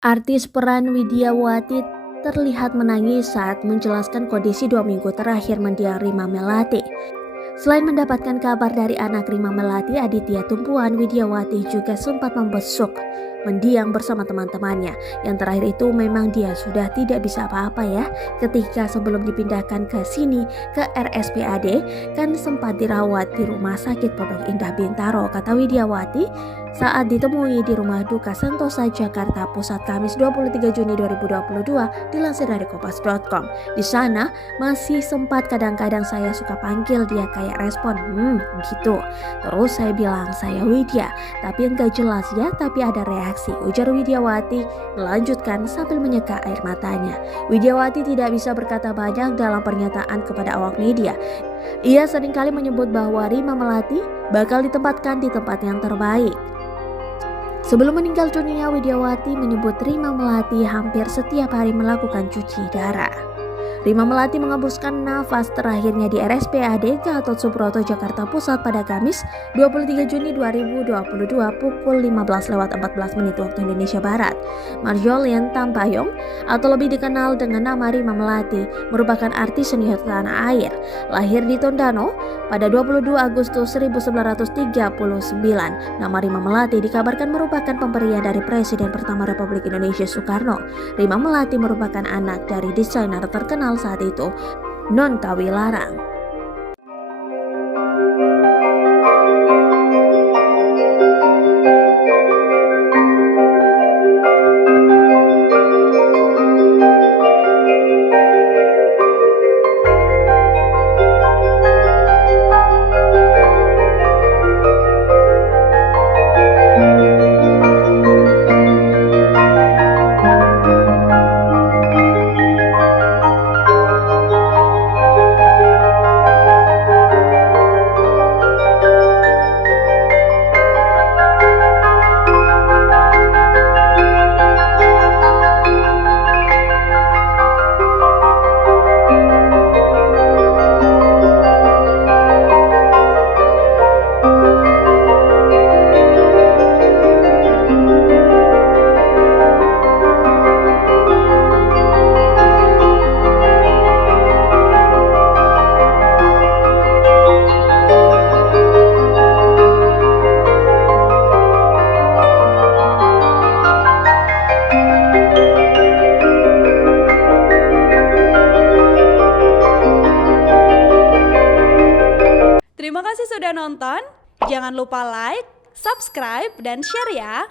Artis peran Widyawati terlihat menangis saat menjelaskan kondisi 2 minggu terakhir mendiang Rima Melati. Selain mendapatkan kabar dari anak Rima Melati, Aditya Tumpuan, Widyawati juga sempat membesuk mendiang bersama teman-temannya. Yang terakhir itu memang dia sudah tidak bisa apa-apa ya. Ketika sebelum dipindahkan ke sini ke RSPAD kan sempat dirawat di Rumah Sakit Pondok Indah Bintaro, kata Widyawati saat ditemui di Rumah Duka Sentosa Jakarta Pusat Kamis 23 Juni 2022 dilansir dari Kompas.com. Di sana masih sempat kadang-kadang saya suka panggil dia kayak respon gitu. Terus saya bilang saya Widya, tapi enggak jelas ya, tapi ada reaksi, ujar Widyawati melanjutkan sambil menyeka air matanya. Widyawati tidak bisa berkata banyak dalam pernyataan kepada awak media. Ia seringkali menyebut bahwa Rima Melati bakal ditempatkan di tempat yang terbaik. Sebelum meninggal dunia, Widyawati menyebut Rima Melati hampir setiap hari melakukan cuci darah. Rima Melati mengembuskan nafas terakhirnya di RSPAD Gatot Subroto Jakarta Pusat pada Kamis 23 Juni 2022 pukul 15.14 waktu Indonesia Barat. Marjolien Tampayong atau lebih dikenal dengan nama Rima Melati merupakan artis senior tanah air. Lahir di Tondano pada 22 Agustus 1939. Nama Rima Melati dikabarkan merupakan pemberian dari Presiden pertama Republik Indonesia Soekarno. Rima Melati merupakan anak dari desainer terkenal saat itu, Non Kawilarang. Terima kasih sudah nonton. Jangan lupa like, subscribe, dan share ya.